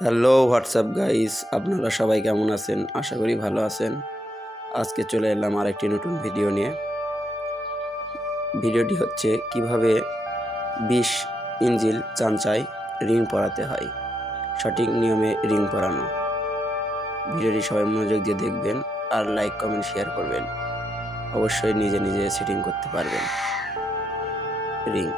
Hello WhatsApp guys, আপনারা সবাই কেমন আছেন? আশা করি ভালো আছেন। আজকে চলে এলাম আরেকটি নতুন ভিডিও নিয়ে। ভিডিওটি হচ্ছে কিভাবে 20 ইঞ্চিল চামচায় রিং পরাতে হয়, সঠিক নিয়মে রিং পরানো। ভিডিওটি সবাই মনোযোগ দিয়ে দেখবেন আর লাইক কমেন্ট শেয়ার করবেন। অবশ্যই নিজে নিজে সেটিং করতে পারবেন রিং।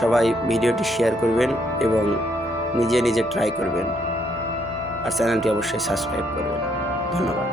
সবাই ভিডিওটি শেয়ার করবেন এবং নিজে নিজে ট্রাই করবেন, আর চ্যানেলটি অবশ্যই সাবস্ক্রাইব করবেন। ধন্যবাদ।